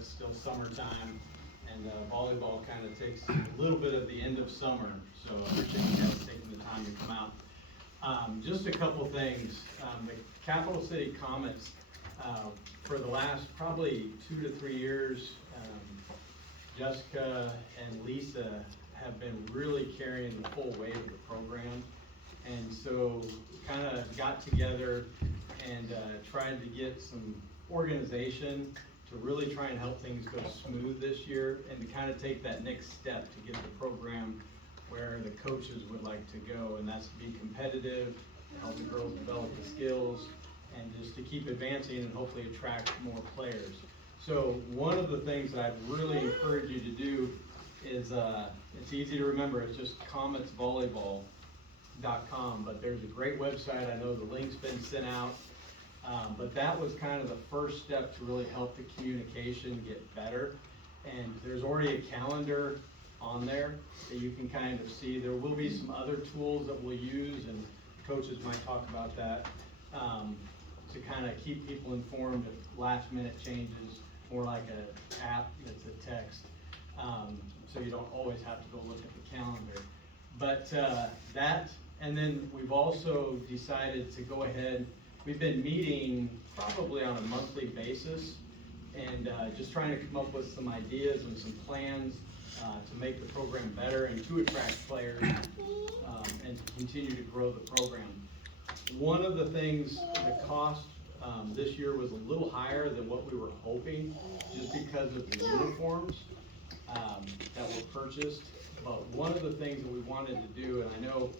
it's still summertime, and volleyball kind of takes a little bit of the end of summer, so I appreciate you guys taking the time to come out. Just a couple things. The Capital City Comets, for the last probably 2 to 3 years, Jessica and Lisa have been really carrying the full weight of the program. And so kind of got together and tried to get some organization to really try and help things go smooth this year, and to kind of take that next step to get the program where the coaches would like to go, and that's to be competitive, help the girls develop the skills, and just to keep advancing and hopefully attract more players. So one of the things that I'd really encourage you to do is, it's easy to remember, it's just cometsvolleyball.com, but there's a great website. I know the link's been sent out, but that was kind of the first step to really help the communication get better. And there's already a calendar on there that you can kind of see. There will be some other tools that we'll use, and coaches might talk about that, to kind of keep people informed of last minute changes, more like an app that's a text, so you don't always have to go look at the calendar. But that, and then we've also decided to go ahead, we've been meeting probably on a monthly basis, and just trying to come up with some ideas and some plans to make the program better and to attract players, and to continue to grow the program. One of the things, the cost this year was a little higher than what we were hoping, just because of the uniforms that were purchased. But one of the things that we wanted to do, and I know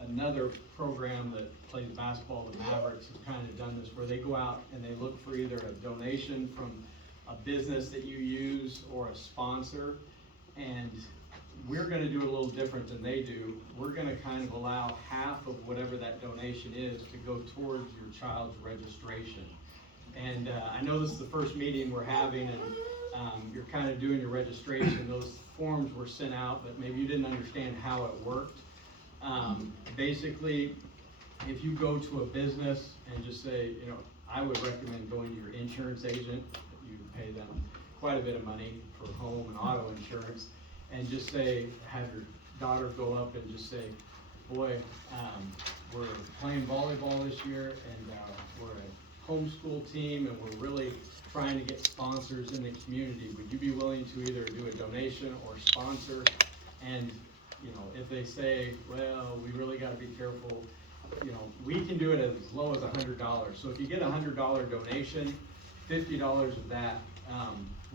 another program that plays basketball, the Mavericks, have kind of done this, where they go out and they look for either a donation from a business that you use or a sponsor. And we're gonna do a little different than they do. We're gonna kind of allow half of whatever that donation is to go towards your child's registration. And I know this is the first meeting we're having, and you're kind of doing your registration. Those forms were sent out, but maybe you didn't understand how it worked. Basically, if you go to a business and just say, you know, I would recommend going to your insurance agent. You pay them quite a bit of money for home and auto insurance, and just say, have your daughter go up and just say, boy, we're playing volleyball this year, and we're a homeschool team, and we're really trying to get sponsors in the community. Would you be willing to either do a donation or sponsor? And you know, if they say, well, we really got to be careful, you know, we can do it as low as $100. So if you get a $100 donation, $50 of that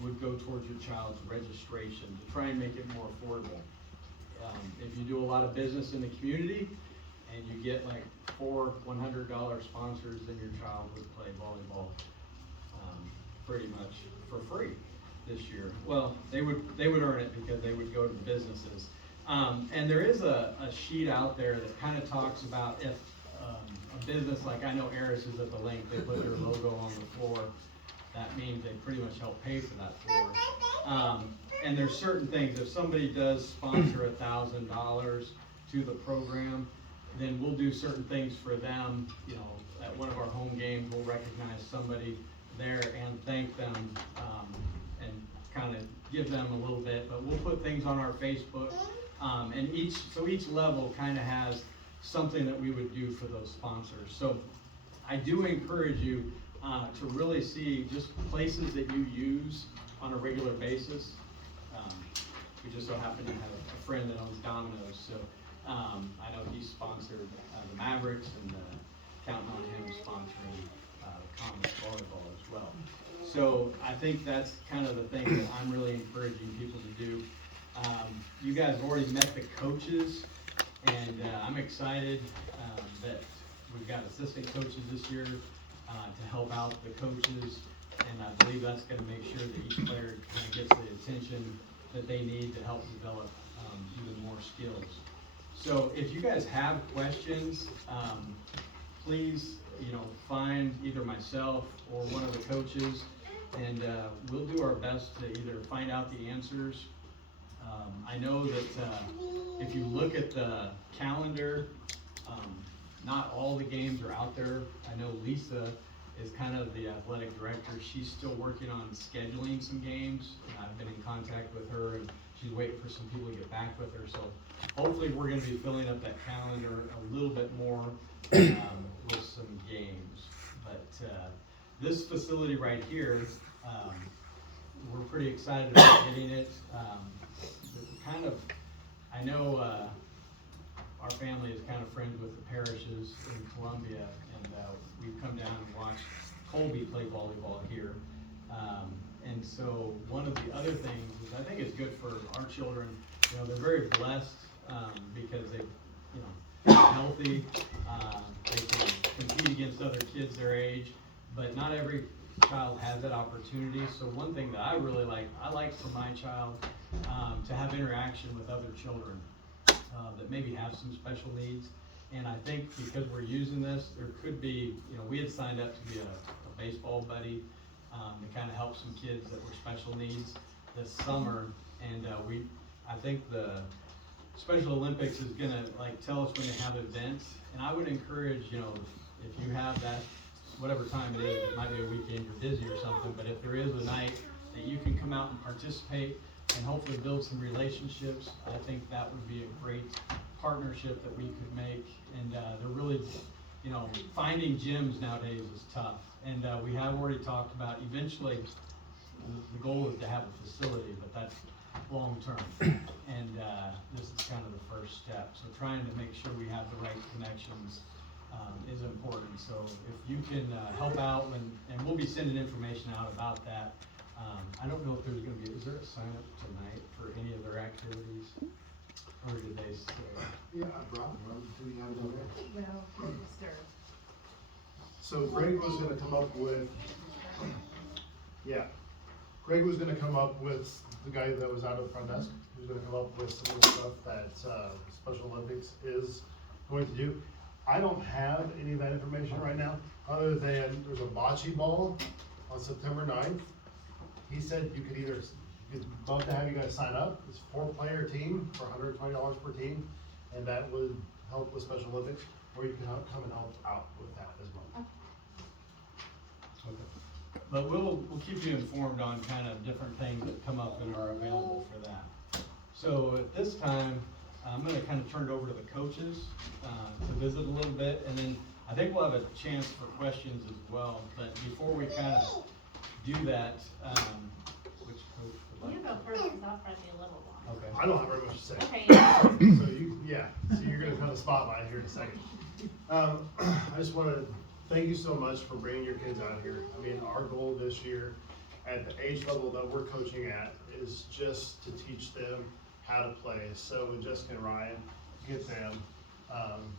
would go towards your child's registration to try and make it more affordable. If you do a lot of business in the community and you get like 4 $100 sponsors, then your child would play volleyball pretty much for free this year. Well, they would earn it because they would go to the businesses. And there is a sheet out there that kind of talks about if a business, like I know Eris is at the link, they put their logo on the floor. That means they pretty much help pay for that floor. And there's certain things, if somebody does sponsor $1,000 to the program, then we'll do certain things for them. You know, at one of our home games, we'll recognize somebody there and thank them, and kind of give them a little bit, but we'll put things on our Facebook. And each level kind of has something that we would do for those sponsors. So I do encourage you to really see just places that you use on a regular basis. We just so happen to have a friend that owns Domino's, so I know he's sponsored the Mavericks, and counting on him sponsoring Comets volleyball as well. So I think that's kind of the thing that I'm really encouraging people to do. You guys have already met the coaches, and I'm excited that we've got assistant coaches this year to help out the coaches, and I believe that's going to make sure that each player kind of gets the attention that they need to help develop even more skills. So if you guys have questions, please, you know, find either myself or one of the coaches, and we'll do our best to either find out the answers. I know that if you look at the calendar, not all the games are out there. I know Lisa is kind of the athletic director. She's still working on scheduling some games. I've been in contact with her, and she's waiting for some people to get back with her. So hopefully we're gonna be filling up that calendar a little bit more with some games. But this facility right here, we're pretty excited about getting it. I know our family is kind of friends with the parishes in Columbia, and we've come down and watched Colby play volleyball here. And so one of the other things is I think it's good for our children. You know, they're very blessed because they, you know, they're healthy. They can compete against other kids their age, but not every child has that opportunity. So one thing that I really like, I like for my child to have interaction with other children that maybe have some special needs. And I think because we're using this, there could be, you know, we had signed up to be a baseball buddy to kind of help some kids that were special needs this summer. And I think the Special Olympics is gonna like tell us when they have events. And I would encourage, you know, if you have that, whatever time it is, it might be a weekend, you're busy or something, but if there is a night that you can come out and participate and hopefully build some relationships, I think that would be a great partnership that we could make. And they're really, you know, finding gyms nowadays is tough. And we have already talked about eventually the goal is to have a facility, but that's long term. And this is kind of the first step. So trying to make sure we have the right connections is important. So if you can help out, and we'll be sending information out about that. I don't know if there's gonna be, is there a sign up tonight for any of their activities? Or did they say? Yeah, I brought one. Do you have it over there? Well, Mr. So Greg was gonna come up with, yeah, Greg was gonna come up with, the guy that was out of the front desk, he was gonna come up with some of the stuff that Special Olympics is going to do. I don't have any of that information right now, other than there's a bocce ball on September 9th. He said you could either, he'd love to have you guys sign up. It's a 4-player team for $120 per team, and that would help with Special Olympics, or you can come and help out with that as well. Okay. But we'll keep you informed on kind of different things that come up and are available for that. So at this time, I'm gonna kind of turn it over to the coaches to visit a little bit, and then I think we'll have a chance for questions as well. But before we kind of do that, which coach would You like go to? first, because I'll probably be a little long. Okay. I don't have very much to say. Okay, yeah. So you're gonna come to the spotlight here in a second. I just wanna thank you so much for bringing your kids out here. I mean, our goal this year, at the age level that we're coaching at, is just to teach them how to play. So with Jessica and Ryan, get them,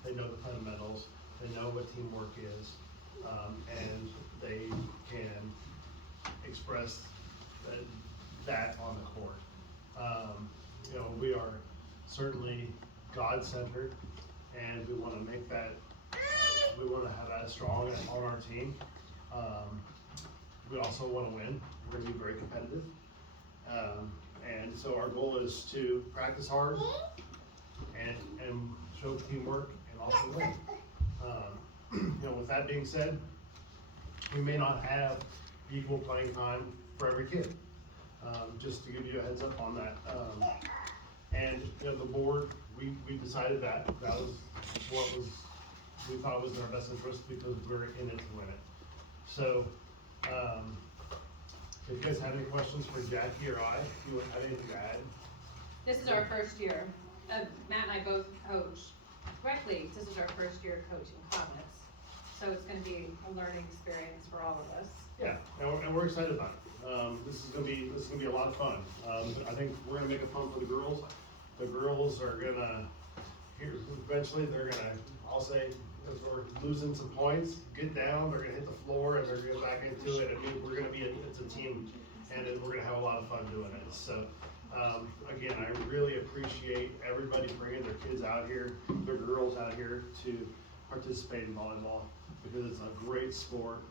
they know the fundamentals, they know what teamwork is, and they can express that on the court. You know, we are certainly God-centered, and we want to make that, we want to have that strong on our team. We also want to win. We're going to be very competitive. And so our goal is to practice hard and show teamwork and also win. You know, with that being said, we may not have equal playing time for every kid. Just to give you a heads up on that. And you know, the board, we decided that was what we thought was in our best interest because we're in it to win it. So, if you guys have any questions for Jackie or I, if you have anything to add. This is our first year. Matt and I both coach directly. This is our first year coaching Comets. So it's gonna be a learning experience for all of us. Yeah, and we're excited about it. This is gonna be a lot of fun. I think we're gonna make it fun for the girls. The girls are gonna, eventually they're gonna, I'll say, if we're losing some points, get down, they're gonna hit the floor and they're gonna get back into it. I mean, we're gonna be, it's a team, and we're gonna have a lot of fun doing it. So, again, I really appreciate everybody bringing their kids out here, their girls out here to participate in volleyball, because it's a great sport.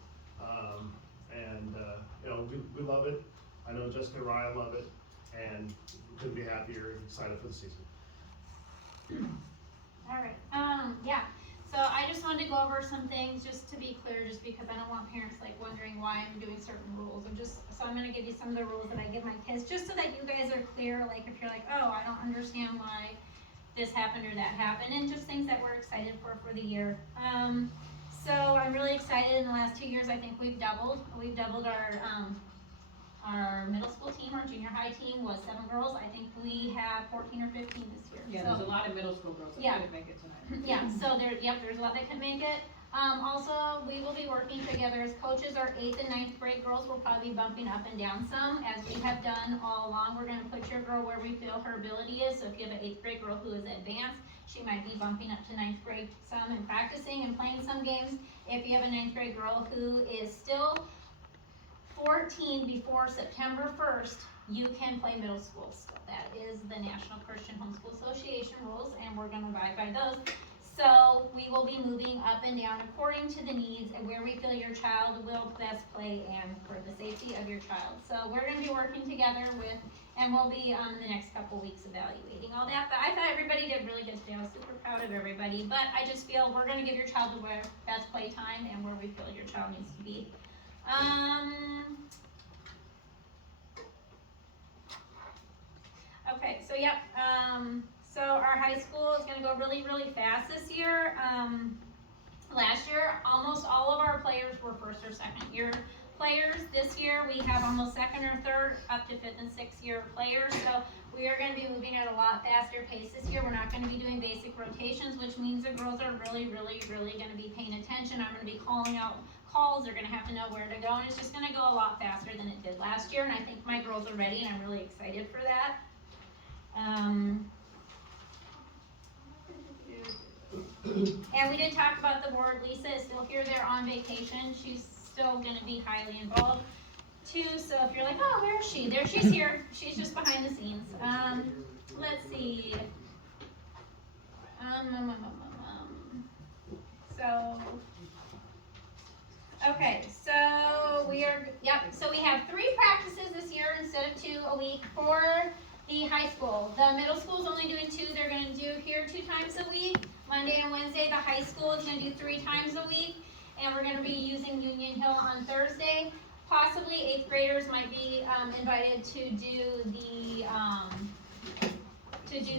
You know, we love it. I know Jessica and Ryan love it, and we couldn't be happier and excited for the season. All right, yeah, So I just wanted to go over some things, just to be clear, just because I don't want parents like wondering why I'm doing certain rules. So I'm gonna give you some of the rules that I give my kids, just so that you guys are clear, like if you're like, oh, I don't understand why this happened or that happened, and just things that we're excited for the year. So I'm really excited. In the last 2 years, I think we've doubled our middle school team. Our junior high team was 7 girls. I think we have 14 or 15 this year. Yeah, So- there's a lot of middle school girls that Yeah. couldn't make it tonight. Yeah, so there's a lot that can make it. Also, we will be working together as coaches. Our 8th and 9th grade girls will probably be bumping up and down some, as we have done all along. We're gonna put your girl where we feel her ability is. So if you have an 8th grade girl who is advanced, she might be bumping up to 9th grade some and practicing and playing some games. If you have a 9th grade girl who is still 14 before September 1st, you can play middle school still. That is the National Christian Homeschool Association rules, and we're gonna abide by those. So we will be moving up and down according to the needs and where we feel your child will best play and for the safety of your child. So we're gonna be working together with, and we'll be in the next couple weeks evaluating all that. But I thought everybody did really good today. I was super proud of everybody. But I just feel we're gonna give your child the best play time and where we feel your child needs to be. Okay, so yep, so our high school is gonna go really, really fast this year. Last year, almost all of our players were first or second year players. This year, we have almost second or third, up to 5th and 6th year players. So we are gonna be moving at a lot faster pace this year. We're not gonna be doing basic rotations, which means the girls are really, really, really gonna be paying attention. I'm gonna be calling out calls. They're gonna have to know where to go, and it's just gonna go a lot faster than it did last year. And I think my girls are ready, and I'm really excited for that. And we did talk about the board. Lisa is still here. They're on vacation. She's still gonna be highly involved too. So if you're like, oh, where is she? There, she's here. She's just behind the scenes. Let's see. So, okay, so so we have 3 practices this year instead of 2 a week for the high school. The middle school is only doing 2. They're gonna do here 2 times a week, Monday and Wednesday. The high school is gonna do 3 times a week, and we're gonna be using Union Hill on Thursday. Possibly 8th graders might be invited to do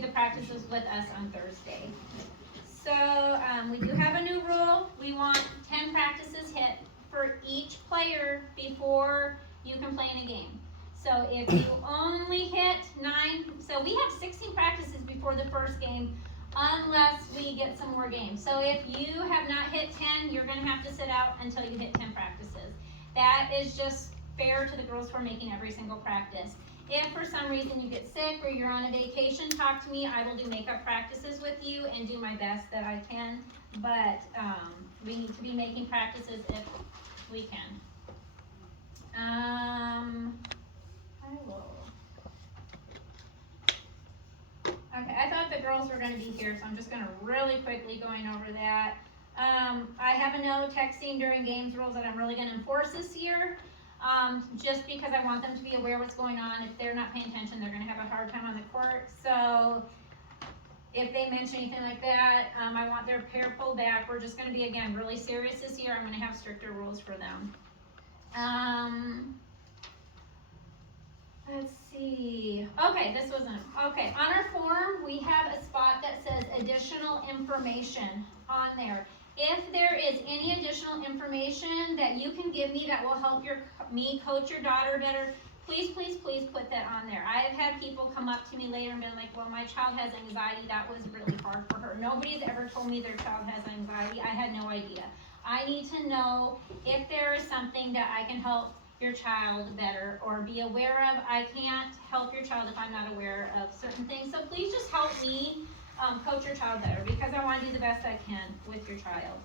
the practices with us on Thursday. So we do have a new rule. We want 10 practices hit for each player before you can play in a game. So if you only hit 9, so we have 16 practices before the first game, unless we get some more games. So if you have not hit 10, you're gonna have to sit out until you hit 10 practices. That is just fair to the girls who are making every single practice. If for some reason you get sick or you're on a vacation, talk to me. I will do makeup practices with you and do my best that I can. But we need to be making practices if we can. Okay, I thought the girls were gonna be here, so I'm just gonna really quickly going over that. I have a no texting during games rules that I'm really gonna enforce this year. Just because I want them to be aware what's going on. If they're not paying attention, they're gonna have a hard time on the court. So if they mention anything like that, I want their pair pulled back. We're just gonna be, again, really serious this year. I'm gonna have stricter rules for them. Let's see. Okay, this wasn't, okay. On our form, we have a spot that says additional information on there. If there is any additional information that you can give me that will help me coach your daughter better, please, please, please put that on there. I have had people come up to me later and been like, well, my child has anxiety. That was really hard for her. Nobody's ever told me their child has anxiety. I had no idea. I need to know if there is something that I can help your child better or be aware of. I can't help your child if I'm not aware of certain things. So please just help me coach your child better, because I want to do the best I can with your child.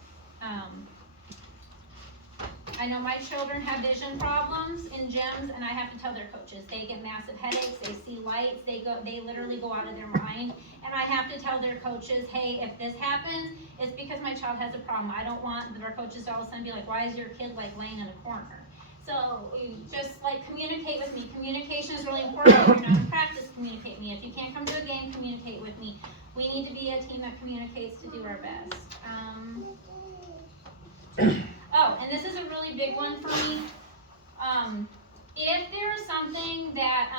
I know my children have vision problems in gyms, and I have to tell their coaches. They get massive headaches, they see lights, they literally go out of their mind, and I have to tell their coaches, hey, if this happens, it's because my child has a problem. I don't want their coaches to all of a sudden be like, why is your kid like laying in a corner? So you just like communicate with me. Communication is really important. If you're not in practice, communicate with me. If you can't come to a game, communicate with me. We need to be a team that communicates to do our best. Oh, and this is a really big one for me. If there's something that,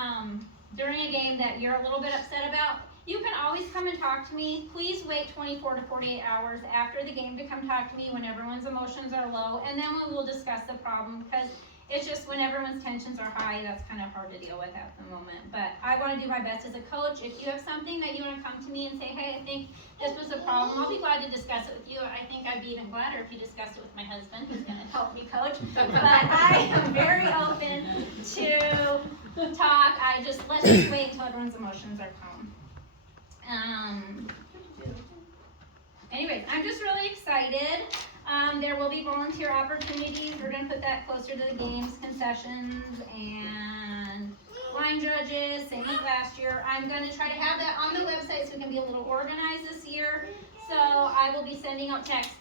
during a game that you're a little bit upset about, you can always come and talk to me. Please wait 24 to 48 hours after the game to come talk to me when everyone's emotions are low, and then we will discuss the problem, because it's just when everyone's tensions are high, that's kind of hard to deal with at the moment. But I want to do my best as a coach. If you have something that you want to come to me and say, hey, I think this was a problem, I'll be glad to discuss it with you. I think I'd be even gladder if you discussed it with my husband, who's going to help me coach. But I am very open to talk. Let's just wait until everyone's emotions are calm. Anyways, I'm just really excited. There will be volunteer opportunities. We're gonna put that closer to the games, concessions, and line judges, same as last year. I'm gonna try to have that on the website so we can be a little organized this year. So I will be sending out texts.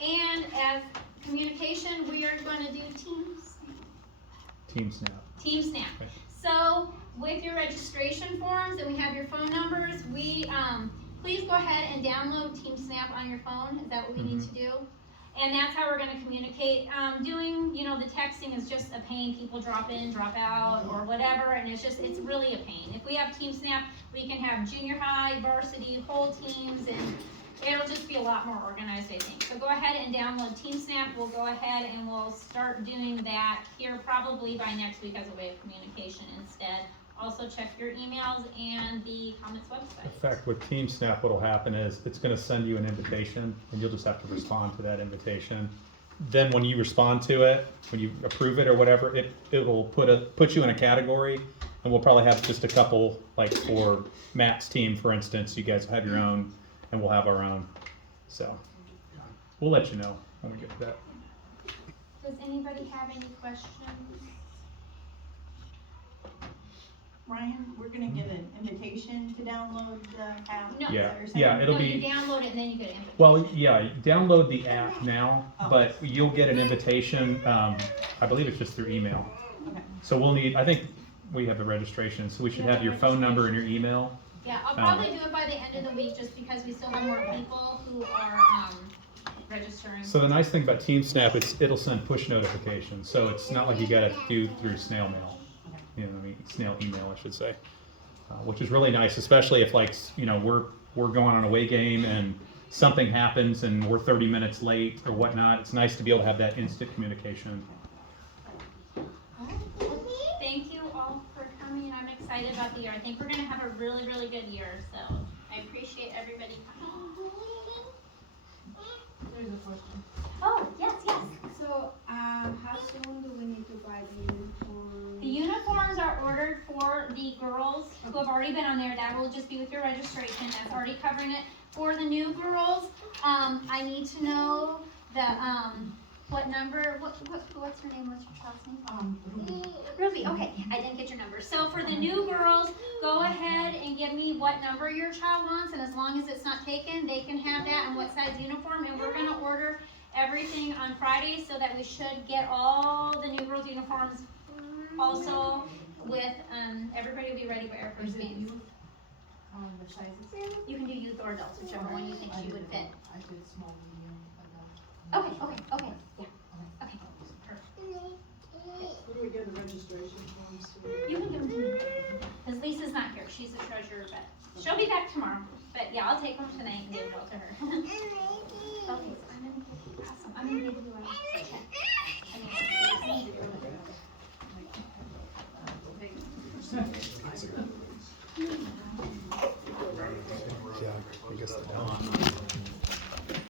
And as communication, we are gonna do Team Snap. Team Snap. Okay. So with your registration forms, and we have your phone numbers, please go ahead and download Team Snap on your phone. Is that what we need to do? And that's how we're gonna communicate. Doing, the texting is just a pain. People drop in, drop out, or whatever, and it's really a pain. If we have Team Snap, we can have junior high, varsity, whole teams, and it'll just be a lot more organized, I think. So go ahead and download Team Snap. We'll go ahead and we'll start doing that here probably by next week as a way of communication instead. Also check your emails and the Comets website. In fact, with Team Snap, what'll happen is it's gonna send you an invitation, and you'll just have to respond to that invitation. Then when you respond to it, when you approve it or whatever, it'll put you in a category, and we'll probably have just a couple, like for Matt's team, for instance, you guys have your own, and we'll have our own. So, we'll let you know when we get to that. Does anybody have any questions? Ryan, we're gonna get an invitation to download the app? No. Yeah, Is that what you're saying? yeah, it'll No, you be, download it and then you get an invitation. well, yeah, download the app now, Oh. but you'll get an invitation, I believe it's just through email. Okay. So we'll need, I think we have the registration, so we should have your phone number and your email. Yeah, I'll probably do it by the end of the week, just because we still have more people who are, registering. So the nice thing about Team Snap is it'll send push notifications, so it's not like you gotta do through snail mail. Snail email, I should say, which is really nice, especially if we're going on an away game and something happens and we're 30 minutes late or whatnot. It's nice to be able to have that instant communication. Thank you all for coming. I'm excited about the year. I think we're gonna have a really, really good year, so I appreciate everybody coming. There's a question. Oh, yes. So, how soon do we need to buy the uniform? The uniforms are ordered for the girls who have already been on there. That will just be with your registration. That's already covering it. For the new girls, I need to know what number, what's her name, what's your child's name? Ruby, okay, I didn't get your number. So for the new girls, go ahead and give me what number your child wants, and as long as it's not taken, they can have that and what size uniform, and we're gonna order everything on Friday so that we should get all the new girls' uniforms also with, everybody will be ready for our Is first it games. youth? The sizes? You can do youth or adults, whichever one you think I you would did- fit. I did small, medium, adult. Okay, yeah, okay, perfect. Where do we get the registration forms? You can give them to me, because Lisa's not here, she's the treasurer, but she'll be back tomorrow. But yeah, I'll take them tonight and give it all to her. Okay, so I'm gonna give you a check. Yeah, I guess